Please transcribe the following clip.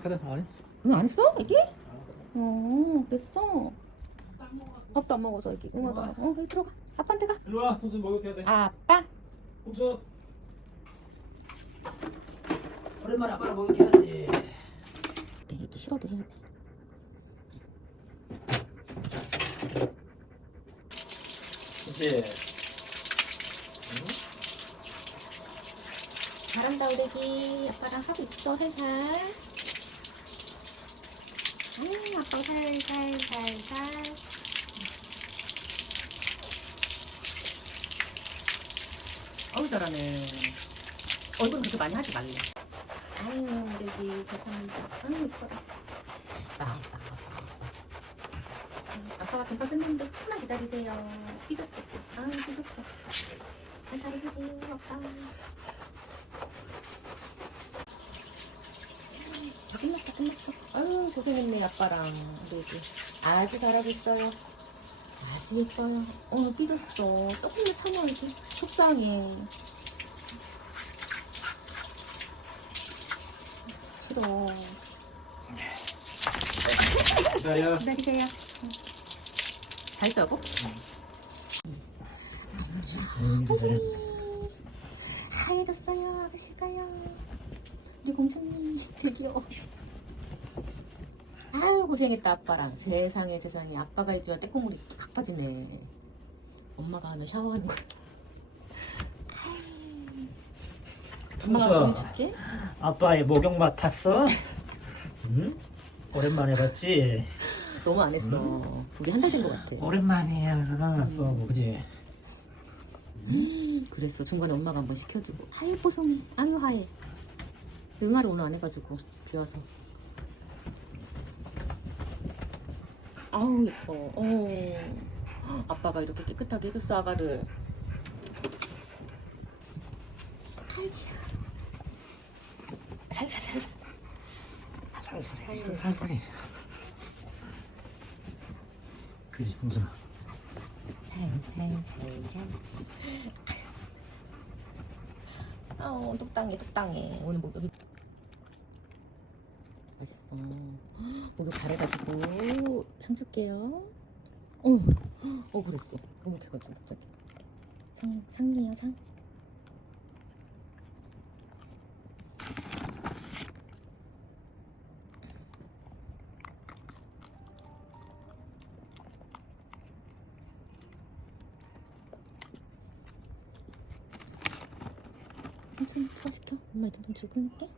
카드 아니? 응, 안 했어? 이게? 어, 그랬어. 밥도 안 먹어서 이렇게 응어도 안 하고. 어, 여기 들어가. 아빠한테 가. 일로 와. 통수 목욕해야 돼. 아빠. 통수. 오랜만에 아빠랑 목욕해야지. 네, 이렇게 싫어도 해야 돼. 그치? 잘한다, 우리 애기. 아빠랑 하고 있어, 살살. 음, 아빠 살살, 살살. 어우, 잘하네. 얼굴 그렇게 많이 하지 말래. 아유, 애기 잘합니다. 아유, 이뻐라. 나왔다. 아빠가 금방 끝났는데 조금만 기다리세요. 삐졌어. 아, 삐졌어. 잘 해주세요, 아빠. 다 끝났어, 끝났어. 고생했네, 아빠랑. 우리 애기. 아주 잘하고 있어요. 아주 예뻐요. 어, 삐졌어. 조금만 참아야지. 속상해. 싫어. 기다려. 기다리세요. 잘? 음, 기다려. 하얘졌어요, 아가씨가요. 우리 공주님, 드디어. 아유, 고생했다, 아빠랑. 세상에, 세상에. 아빠가 해줘야 떼국물이 팍 빠지네. 엄마가 하면 샤워하는 거야. 엄마가 풍수야. 보여줄게. 아빠의 목욕 맛 봤어? 응? 오랜만에 봤지? 너무 안 했어. 우리 한 달된것 같아. 오랜만이야. 아빠 그지? 그랬어. 중간에 엄마가 한 번 시켜주고. 하얘, 뽀송이. 아유, 하얘. 응아를 오늘 안 해가지고, 비 와서. 아우, 예뻐. 어. 아빠가 이렇게 깨끗하게 해줬어, 아가를. 아이기야. 살살, 살살. 살살 해. 있어, 살살 해. 그지, 풍순아? 살살, 살살. 아우, 뚝딱해, 뚝딱해. 오늘 목욕이 맛있어. 목욕 잘해가지고 상 줄게요. 어, 어 그랬어. 목욕해가지고 갑자기. 상, 상이에요, 상. 천천히 풀어시켜. 엄마 이거 좀 주고 있게.